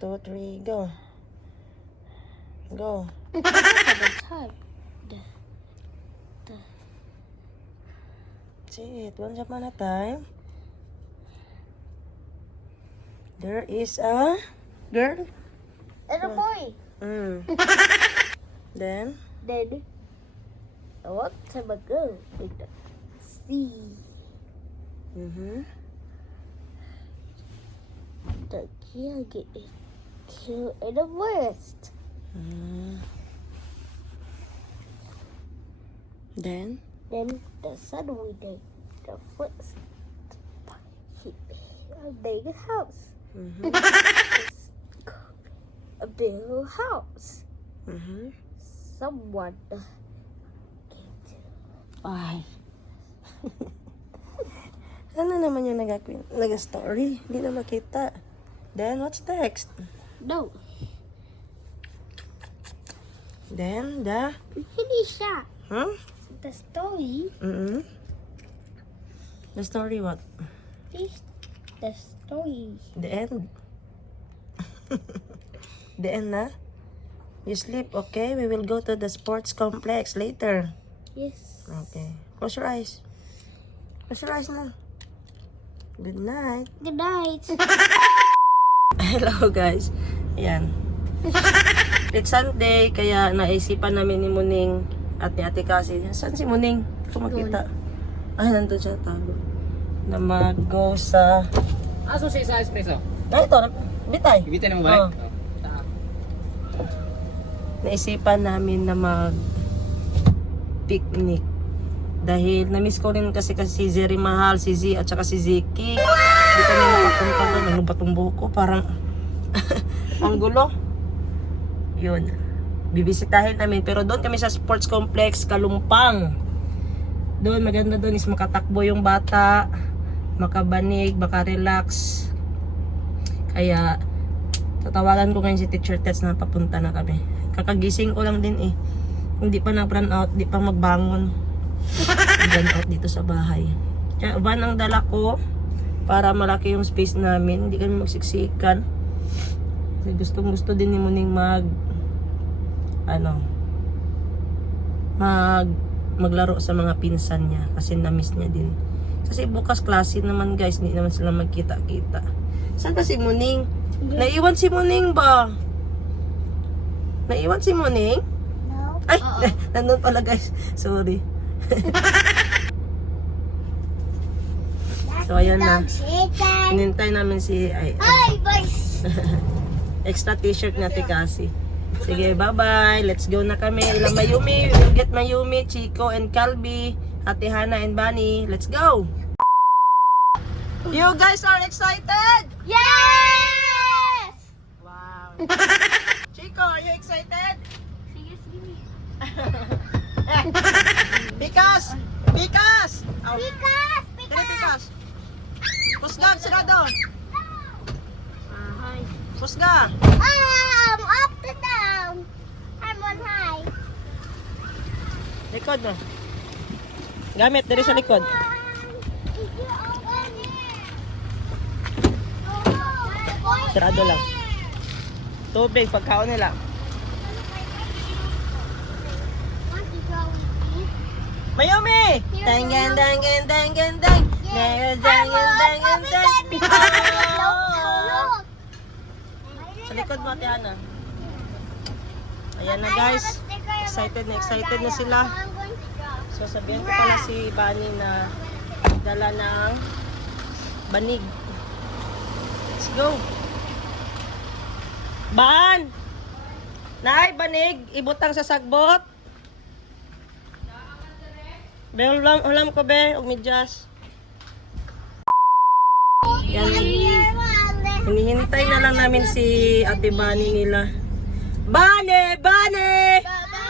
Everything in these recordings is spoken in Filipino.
2, 3, go. Go. The type. See it. Once upon a time, there is a girl. And a boy. Then, Then, a long time ago, in the sea, the king is killed in the west. Then, Then the sun we made the first he made a house. A big house. Someone came to. ay. Ano naman yung nag-story? Hindi na makita. Then, what's next? No, Then, the... hindi siya. Huh? The story The story what? is the story. The end. The end na? You sleep, okay? We will go to the sports complex later. Yes. Okay. Close your eyes. Close your eyes na. Good night. Good night. Hello guys. Ayan. It's Sunday, kaya naisipan namin ni Muning at ni Ate Cassie. Saan si Muning? Hindi ko makita. Ay, nandun siya tago. Na mag-go sa... Aso siya sa espresso? Ah, ito. Bitay. Ibitin mo ba? Oh. Naisipan namin na mag-picnic. Dahil na-miss ko rin kasi si Zeri Mahal, si Z at saka si Ziki. Hindi kami nakapunta doon. Ano ba itong buhok ko? Parang ang gulo. Yun. Bibisitahin namin. Pero doon kami sa sports complex, Kalumpang. Doon, maganda doon is makatakbo yung bata, makabanig, makarelax. Kaya, tatawagan ko ngayon si Teacher Tets na papunta na kami. Kakagising ko lang din eh. Hindi pa na-brand out, hindi pa magbangon. Brand out dito sa bahay. Kaya van ang dala ko para malaki yung space namin. Hindi kami magsiksikan. Kasi gusto din ni Muning maglaro sa mga pinsan niya kasi na-miss niya din. Kasi bukas klase naman guys, hindi naman sila magkita-kita. Saan ba si Muning? Naiwan si Muning ba? Naiwan si Muning? No. Ay, nandun pala guys. Sorry. So ayan na. Hinintay namin si extra t-shirt na Ate Cassie. Sige, bye-bye. Let's go na kami. Ilang Mayumi. We will get Mayumi, Chico, and Calby. Ate Hannah and Bunny. Let's go! You guys are excited? Yes! Wow. Chico, are you excited? Sige. Bikas! Bikas! Oh. Pikas! Dali, Bikas. Pusga, sirado. Hi. Pusga. Up to down. I'm on high. Likod no. Gamit, dali sa likod. Sirado lang. Tubig, pagkaon nila. Mayumi! Tangan, tangan, tangan, tangan. Tangan, tangan, tangan. Sa likod mo, Ate Hannah. Ayan na guys. Excited na sila. So sabihan ko pala si Bunny na dala ng banig. Let's go. Ban! Nay, banig. Ibutang sa sagbot. Be, ulam ko be. Og medyas. Yan. Hinihintay na lang namin si Ate Bunny nila. Bunny! Bunny!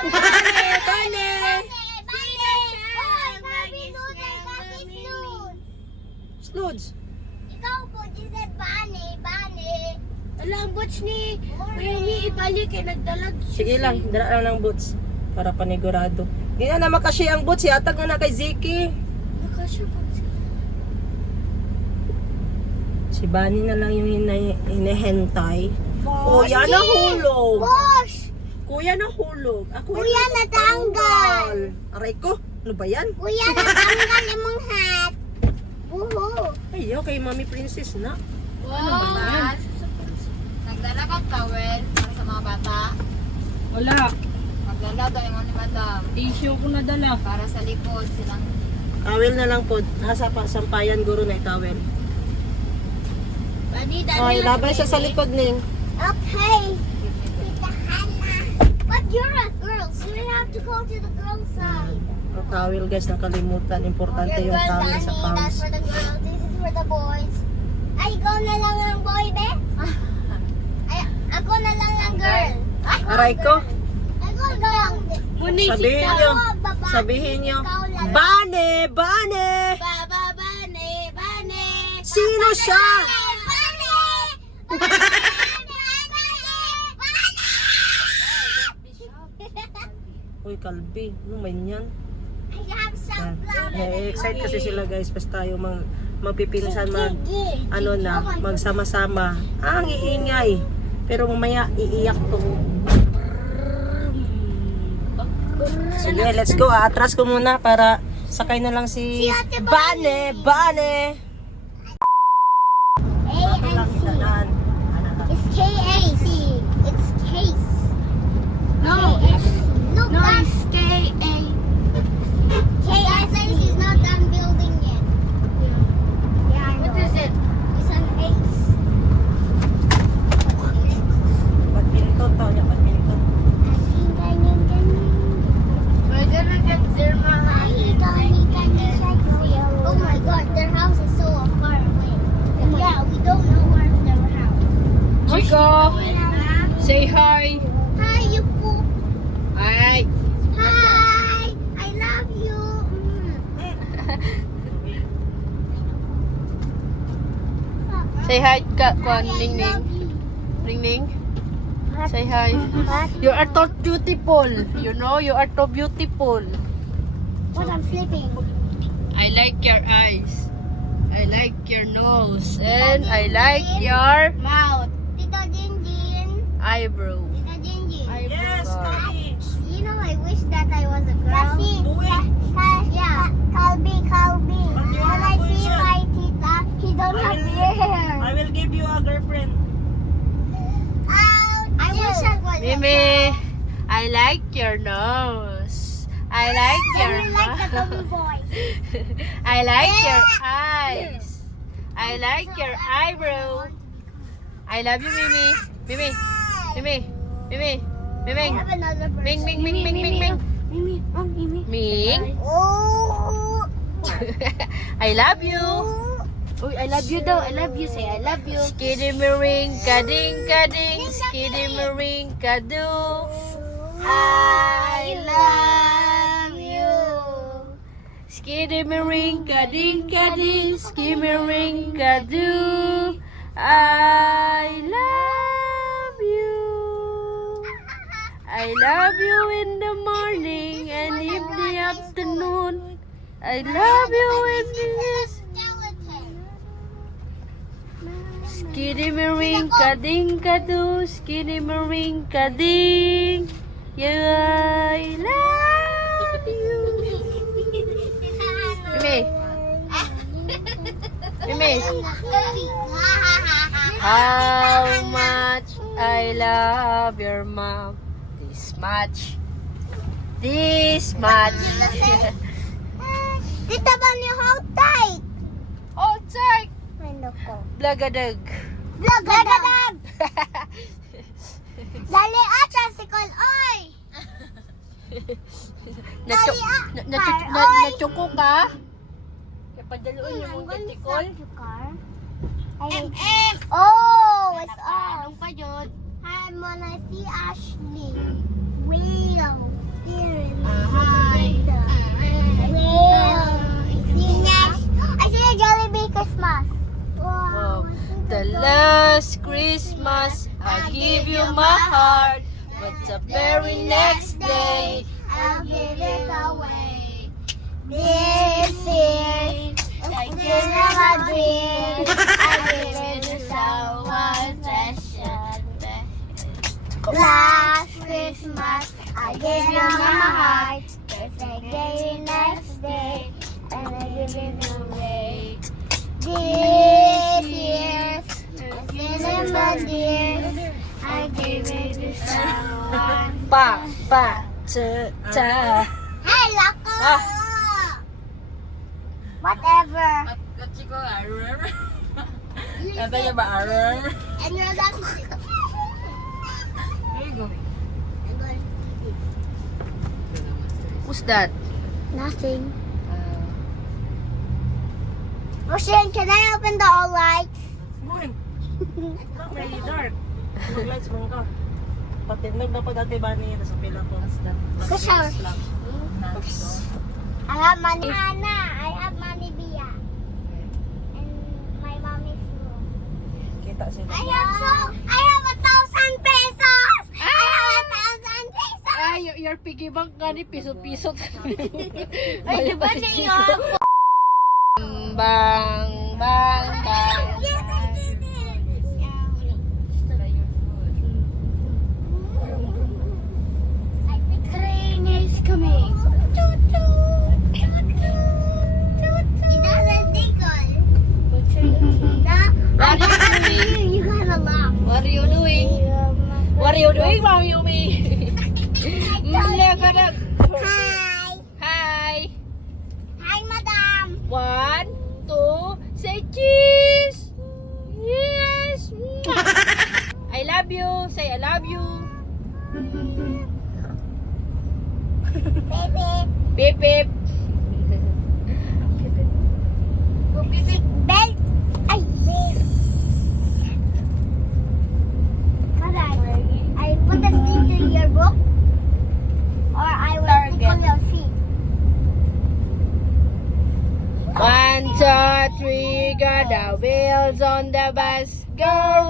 Bunny! Bunny! Sluds! Ikaw po, said Bunny. Alam, boots ni Mayumi ibalik kay nagdalag. Sige lang, dala lang ng boots. Para panigurado. Hindi na naman kasi ang boots. Atag na kay Ziki. Nakasya po siya. Si Bunny na lang yung hinihintay. Kuya nahulog. Push! Kuya nahulog. Kuya natanggal. Aray ko, ano ba yan? Kuya, natanggal imong hat. Buho. Ay, okay, Mami Princess na. Wow! Nagdala ka towel para sa mga bata. Wala. Magdala daw yung ni madam. Tissue ko nadala. Para sa likod silang Towel na lang po. Nasa sampayan guro na towel. Dani, Ay, labay siya sa likod ning. Okay. Tita Hannah. But you're a girl, so you have to go to the girl side. Ang towel guys, nakalimutan. Importante Okay, yung girl, towel sa Dani, that's pants. for the girls. This is for the boys. Ay, ikaw na lang ang boy, be? Ay, ako na lang ang girl. Ay, Aray ko. Ako lang. Sabihin nyo. Sabihin nyo. Bane! Bane! Baba, bane, bane. Sino siya? Bane! Uy, Kalbi. Ano ba yan? I have some Na-excite kasi sila guys. Basta tayo magpipinsan magsama-sama. Ang iingay. Pero mamaya iiyak to. Sige, let's go. Atras ko muna para sakay na lang si Ate Bane. Bane! A and C. It's K-A-C. It's case. No, Look, no, that's it's K-A. K-A-C. She's not done building yet. Yeah, I know. What is it? It's an ace. Pagpilitot tao niya, pagpilitot. We're gonna get Zerma Oh my god, their house is so far away. Yeah, we don't know where their house. Chico, say hi. Hi, you poop. Hi. Hi, I love you. Say hi, Hi, Ning I love you. Ning Ning. Say hi. You are so beautiful. You know, you are so beautiful. What, I'm sleeping. I like your eyes. I like your nose. And I like your Mouth. Tita Jinjin. eyebrow. Tita Jinjin. Yes, Kalbi. You know, I wish that I was a girl. Do it. Yeah. Kalbi. you When are I a see boy, my tita, he don't have hair. I will give you a girlfriend. I wish I was Mimi, I like your nose. I like your You like the mouth. dumb boy. I like your eyes. I like your eyebrow. I love you, Mimi. Mimi. Mimi. Mimi. I Miming. have another person. Ming, Ming, Ming, Ming, Ming, Ming. Mimi. Oh, Mimi. Ming. Oh. I love you. Uy, I love you daw. I love you. Say I love you. Skiddy mering, kading, kading, skiddy mering, kadu. I love you. Skiddy mering, kading, kading, skiddy mering, kadu. I love you. I love you in the morning and in the afternoon. I love you in the skiddy mering, kading, kadu, skiddy mering, kading. Yeah, I love you. Mimi, Mimi. How much I love your mom. This much. This much. Tita Bunny, hold tight. Oh, check. Ano ko? Blagadag. Vlog. Dali tricycle, oy. Nachuko ka? Kaya padaluan niyo mong katikol. Oh, it's off. Anong pa yun? Hi, when I see Ashley. Whale. Here in the Hi. whale. See Nash? I see a Jollibee Christmas. Oh, the last Christmas I give you my heart, but the very next day I'll give it away. This is a gift of a dream. I give it to someone special. Last Christmas, I gave you my heart. It's the very next day, and I give it away. This year's cinema dear, I gave it to someone. Pa, cha, cha. Hey, Loco! Ah. Whatever. At ko, I remember. Kanta niya ba, Arar? And you're lucky. Where you going? Who's that? Nothing. Roshan, can I open the all lights? Buwan. Not really dark. Mag-lights mo ka. Patinog na po dati ba niya sa pila ko. Go shower. Lang. I have money. Anna, I have money, Bia. And my mommy's room. Kita sila. I have 1,000 pesos! I have 1,000 pesos! Ay, your piggy bank nga ni piso-piso. Ay, di ba niyo ako? Bang, bang, bang. Yes, I did it! Train is coming. It doesn't tickle. You gotta laugh. What are you doing? What are you doing, Mami Umi? Hi. Hi. Hi, madam. 1, 2, say cheese. Yes. I love you. Say I love you. Baby. Beep beep. Belt. Ay, I put the stick in your book, or I will tickle your feet. 1, 2, 3, go. The wheels on the bus go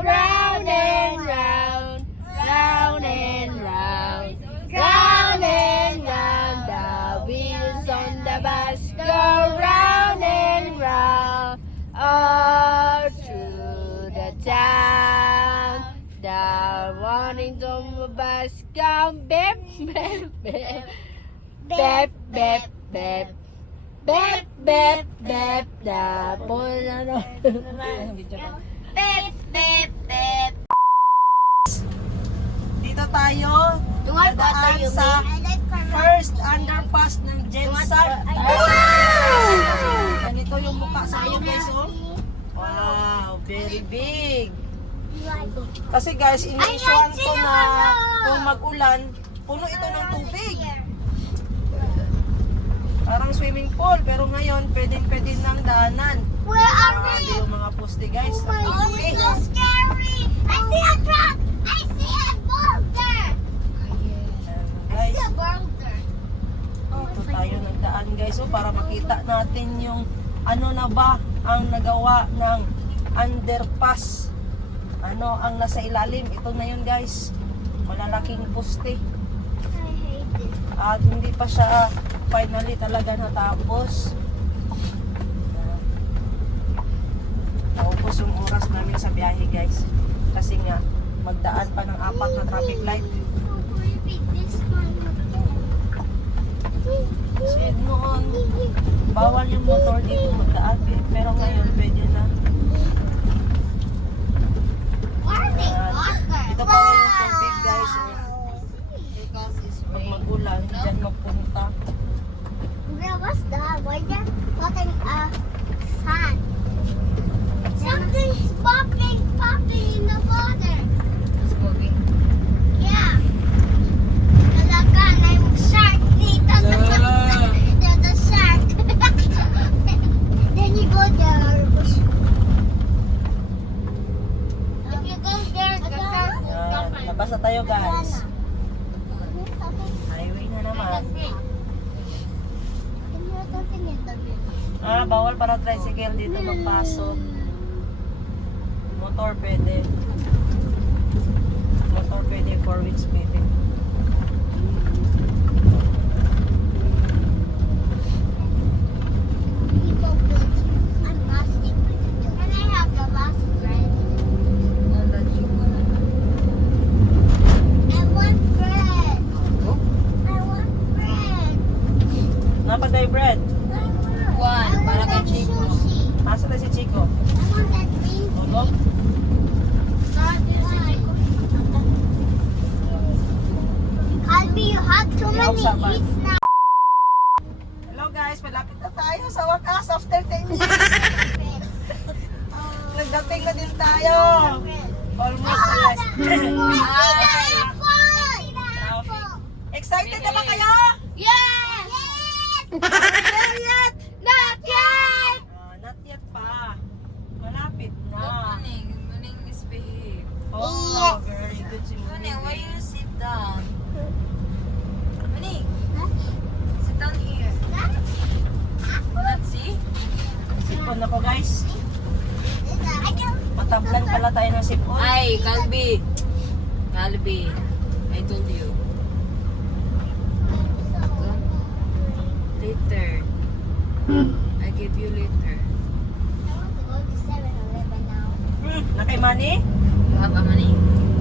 round and round, round and round, round and round. The wheels on the bus go round and round, all through the town. The warnings on the bus come beep, beep, beep, beep, beep, beep. Bep, bep, bep, da, ano. Bep, bep, bep. Dito tayo. Dadaan sa first underpass ng Jensan. Ganito yung mukha sa iyo guys, oh. Wow, very big. Kasi guys, iniisuan ko na kung mag-ulan, puno ito ng tubig. Parang swimming pool, pero ngayon pwede nang daanan. Where are Grabe we? yung mga poste guys. Oh my God, Okay. it's so scary. I see a truck. I see a boulder. I Guys, see a boulder. ito tayo nagdaan guys, oh, para makita natin yung ano na ba ang nagawa ng underpass. Ano ang nasa ilalim. Ito na yun guys. Malalaking poste. I hate it. At hindi pa siya finally talaga natapos. Naubos yung oras namin sa biyahe guys. Kasi nga, magdaan pa ng 4 na traffic light. So creepy. This one. Kasi noon, bawal yung motor dito magdaan. Pero ngayon, pwede na. Warning, Ayan. water. Ito pa yung tubig guys. Oh. Because it's Pag magulan, dyan magpunta. Bro, what's that? Why there fucking sand? Something's popping in the water. moving. Yeah. Talaga, may shark dito sa There's a shark. Then you go there. If you go there, the shark will Yan. jump on. Labas na tayo guys. Highway na naman. Bawal para tricycle dito magpasok. Motor pwede. Motor pwede, 4 wheels pwede. Can I have the last bread? No, that you wanna. I favorite? One, para kay Chico. Asa na si Chico? Tulog? Calbi, you have too many eats now. Hello guys, malapit na tayo sa wakas after 10 years. Nagdating na din tayo. Almost na guys. Excited na ba kayo? Yes! Not yet. Not yet! Not yet pa. Malapit na. Morning is behave. Oh, very good si Morning, why Muni. you sit down? Morning, sit down here. Not see? Sipon ako guys. Matablan pala tayo ng sipon. Ay, Kalbi. Kalbi. I told you. Later. I give you later. Nakay money? You have a money?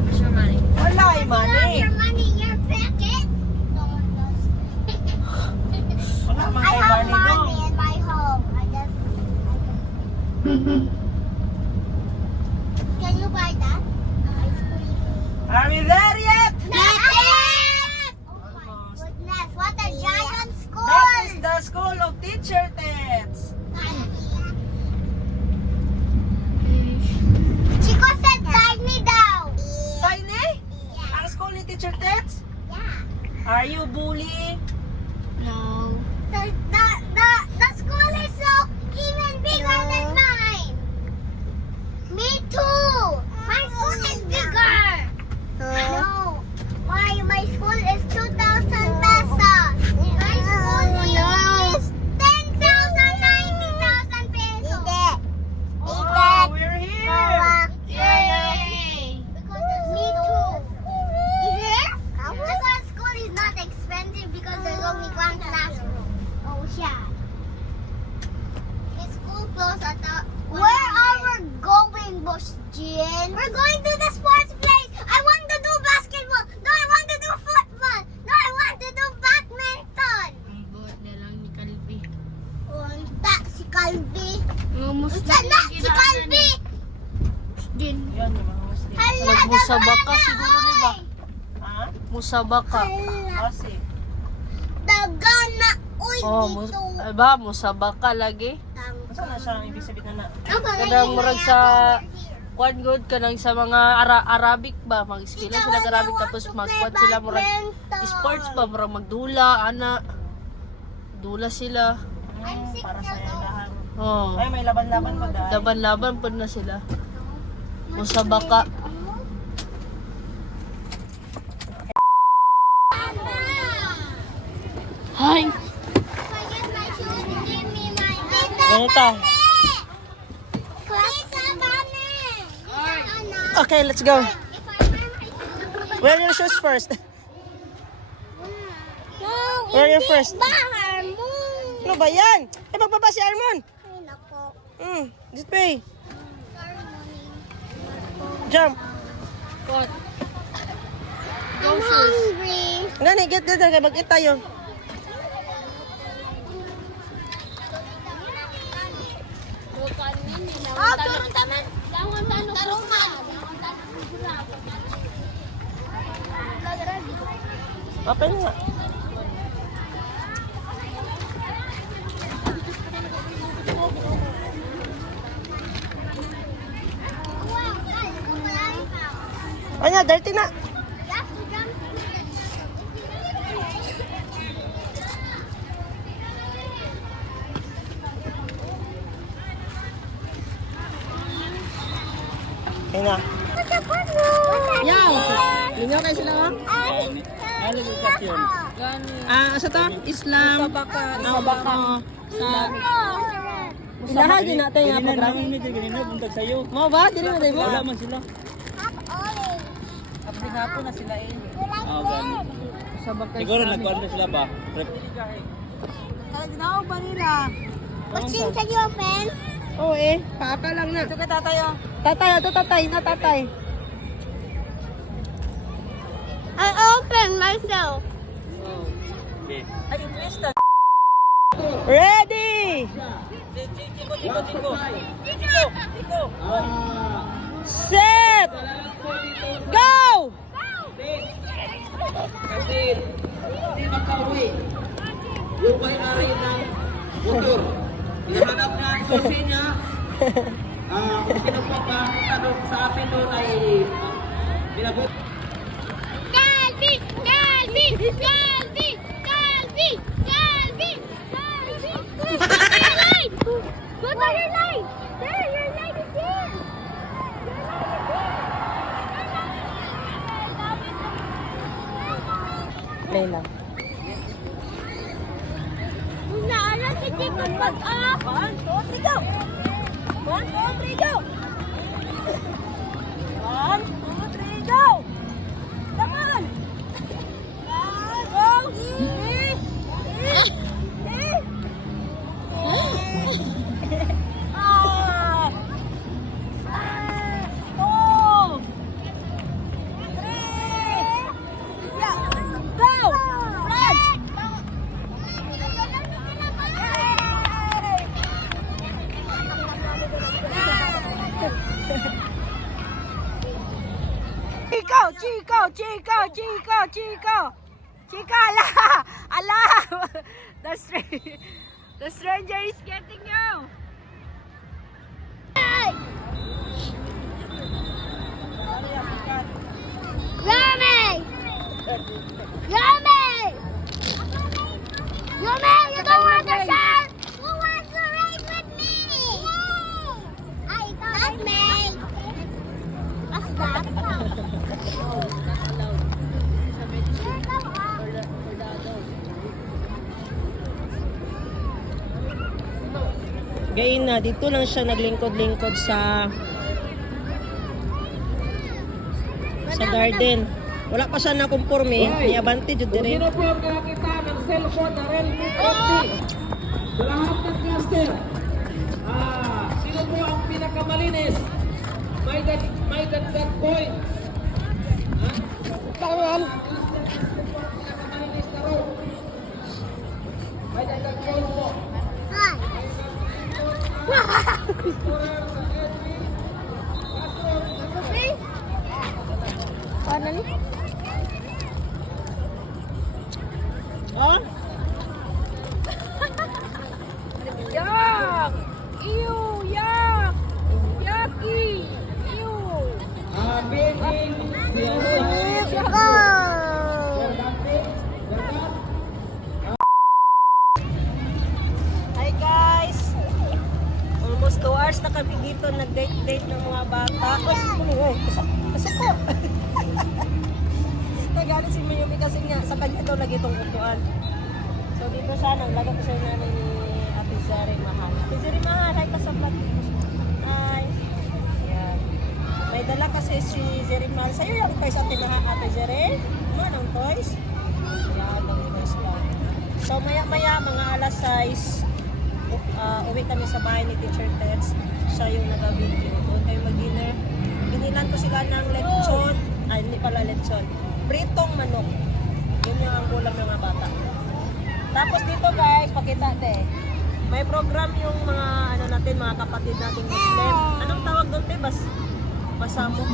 Where's your money? Wala ay money. Your money in your pocket? Wala man I kay have money dong. money in my home. Can you buy that? Ice cream. Are we there yet? Not yet! Oh my goodness, what a giant school! That is the school of teacher Tets. Chico said tiny daw. Tiny? Ang school ni teacher Tets? Yeah. Are you bully? No. The school is so even bigger than mine. Me too. My school is bigger. No. My school is 2,000 pesos. My school is 10,000, 90,000 pesos. Oh, we're here. Yay! Me too. Because school is not expensive because there's only one classroom. Oh yeah. Is school closed at the... Where are we going, Boss Jin? We're going to the sports place. I want to do basketball. No, I want to do football. No, I want to do badminton. Ang buhat na lang ni Kalbi. Unta si Calvi. Ngumus Unta na si Calvi. din. Yan yung mga Muslim. Hala, Nagmusabaka dagana, siguro ni ba? oy. Ha? Musabaka. Hala, Kasi. dagana. Uy, Oh, dito. ay ba, musabaka lagi. Saan na siya ang ibig sabihin na Kadang murag sa kwan good kanang sa mga Arabic ba, mag-eskwela sila ng Arabic tapos magkwan sila murag sports ba, murag magdula, ana. Dula sila. para sa ilahan. Oh. Ay, may laban-laban pa dahil. Laban-laban po na sila. Musabaka. Hi. Ganito. Okay, let's go. Wear your shoes first. Wear your first. Ano ba yan? Eh, magbaba si Armon. Just pay. Jump. What? I'm hungry. Gani, get dito. Mag-eat tayo. Oh, turun taman. Taruman. Open nga. Ay na, dirty na. Ay na. Yaw! Lingaw kayo sila ha? Asa to? Islam. Sabaka. Ilahagi natin nga program. Mo ba? Dili na tayo mo? Wala man sila. Kapag hapon na sila eh. Sabaka. Siguro nagkuhan na sila ba? Ginawa ba nila? What's inside your pen? Oo eh. Paaka lang na. Ito ka tatay oh. Tatay, ito tatay. Na tatay. I open myself. Okay. Ay, English to. Ready! Set! Go! Kasi hindi makauwi. Yung may-ari ng motor. Hinahanap niya ang susi niya. Kung sino po makakita doon sa atin doon ay pinabot. Calvi! Calvi! Calvi! Calvi! Calvi! Calvi! Your light! Go to your light! There! Your light is there! Play lang. Naalas si Chip ang mag-up! 1, 2, 3, go! 1, 2, 3, go! 1, 2, 3, go! Come on! Go! Ah! 4, 3, go! Run! Chico, Chico, Chico, Chico, Chico. Chica, ala! Ala! The stranger is getting you. Yummy! Yummy! Yummy, you don't want to share? Who wants to race with me? I thought me. What's that? Gayon na, dito lang siya naglingkod-lingkod sa garden. Wala pa siya nakumporme. May abante jud dire. Sino po ang nakakita ng cellphone na Realme 50? Sa lahat ng cluster. Sino po ang pinakamalinis? May dagdag point. Pinakamalinis na road. May dagdag point po. Oh? Yak! Ew! Yak! Yucky! Ew! Beijing. Hi guys! Almost 2 hours na kami dito nag-date ng mga bata. Uy, pasok ko! Nagalit si Mayumi kasi nga sa kanya daw lagi itong upuan. So dito siya, naglaga ko sa nanay ni Ate Zeri Mahal. Ate Zeri Mahal, hi ka sa vlog. Hi! Yan. May dala kasi si Zeri Mahal. Sa'yo yung toys Ate Mahal, Ate Zeri? Ano ang toys? Yan, ang toys lang. So maya-maya, mga alas 6, uwi kami sa bahay ni Teacher Teds. Siya yung nag-video. Doon kayo mag-dinner. Binilan ko sila ng lechon. Ay, hindi pala lechon. Pritong manok. Yun yung ang ulam ng mga bata. Tapos dito guys, pakita te. May program yung mga ano natin, mga kapatid nating Muslim. Anong tawag doon te?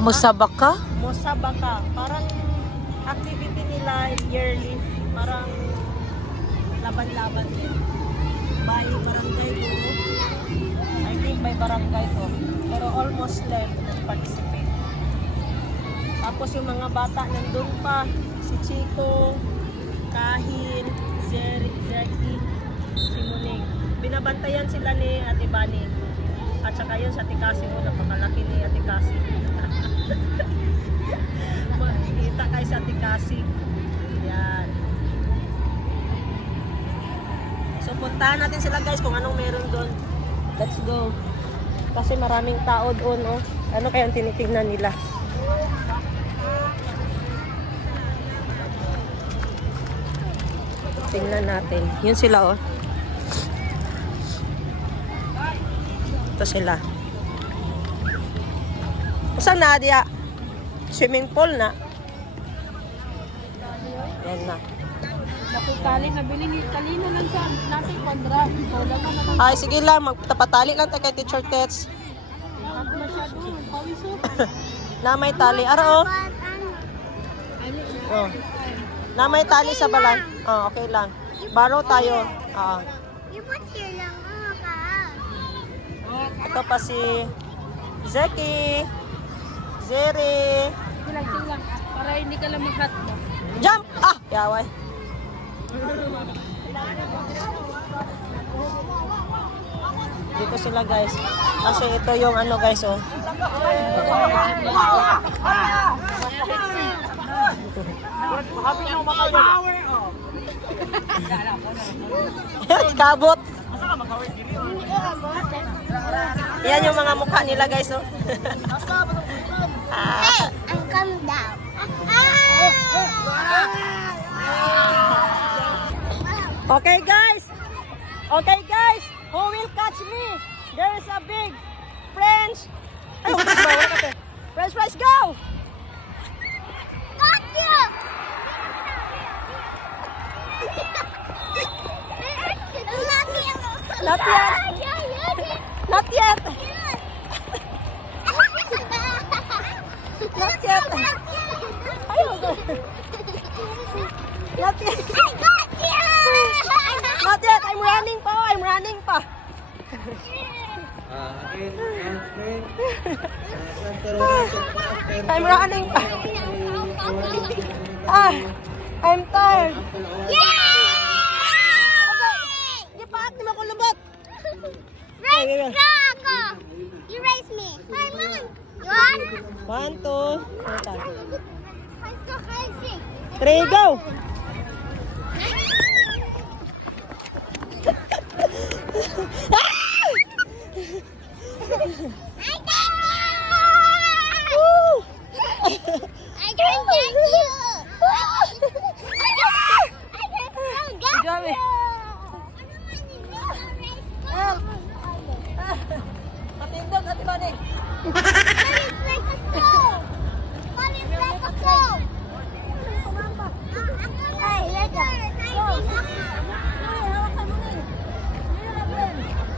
Musabaka? Musabaka. Parang activity nila yearly. Parang laban-laban din. By barangay to. I think by barangay to. Pero all Muslim nag-participate. Tapos yung mga bata nandun pa. Si Chico, Kahin, Zeki, si Muning. Binabantayan sila ni Ate Bani. At saka yun sa Tikasi mo, napakalaki ni Ate Kasi. Makikita kayo sa Tikasi. Yan. So puntahan natin sila guys kung anong meron doon. Let's go. Kasi maraming tao doon, oh. Ano kayang tinitingnan nila? Tingnan natin. Yun sila, oh. Ito sila. Saan na, Adia? Swimming pool na. Yan na. Nakitali, nabili ni Kalina lang sa natin kwadra. Wala ka na lang. Ay, sige lang. Magtapatali lang tayo kay Teacher Tets. Ako masyado. Pawiso. Na may tali. Ara, oh. Oh. Na may tali sa balan. Oh, okay lang. Baro tayo. You put here lang ka. Ito pa si Zeki. Zeri. Sige lang. Para hindi ka lang mag-hotdog. Jump! Ah! Yaway. Dito sila guys. Kasi ito yung ano guys oh. Kabot. Yan yung mga mukha nila guys oh. Hey, I'm come down. Okay guys. Okay guys. Who will catch me? There is a big French. Ay, huwag ka ba? French fries, go! Got you! Not yet. Not yet. Not yet. Ay, huwag ka. Not yet. Not yet. I'm running pa. I'm running pa. I'm running pa. Ah, I'm tired. Di pa at naman ko lubot. Race ka ako! You race me. Hi, Mom. You on? 1, 2, I'm so crazy. 3, go! I can't get you. I can't get Grabe. you. Patindog, Ate Bani. It's like a stove. What is like a stove? Hey, let's go.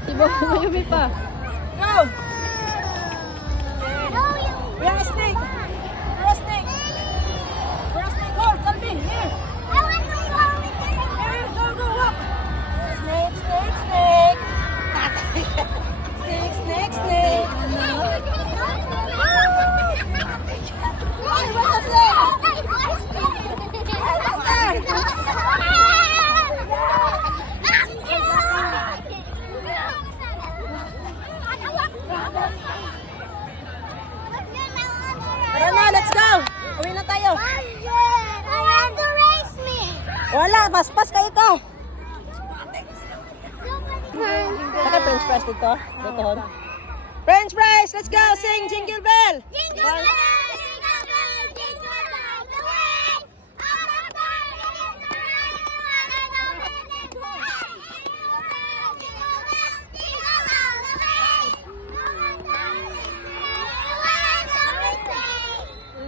Iba mo yumi pa. Go! We are a snake. We're a snake. We're a snake. Go, Calvi, here. I want to go with you. Here, go, go, walk. Snake, snake, snake. Snake, snake, snake. Tara na, let's go. Uwi na tayo. I want to race me. Wala, paspas kayo ka. Saka French fries dito. Dito. French fries, let's go. Sing Jingle Bell. Jingle bell, jingle bell, jingle all the way. All the party is around, and all the way. Jingle bell, jingle bell, jingle all the way. All the party is around, so we say.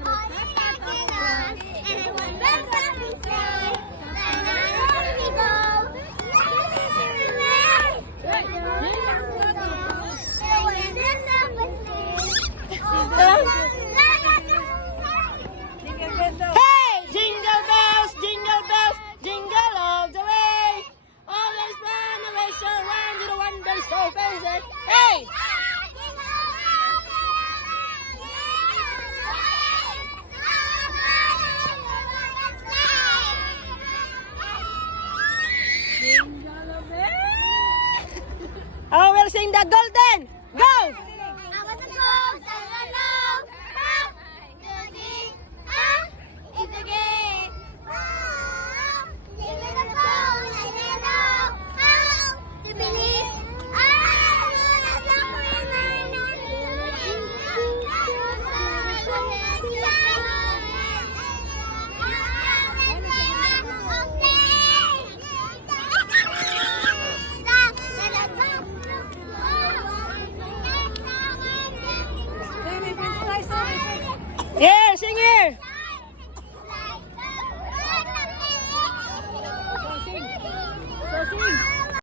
All the stocking on, and everyone runs up and say, "La-la-la, we go." Hey! Jingle bells, jingle all the way. Always run away, so run to the one that is so fancy. Hey! I will sing the golden. Go!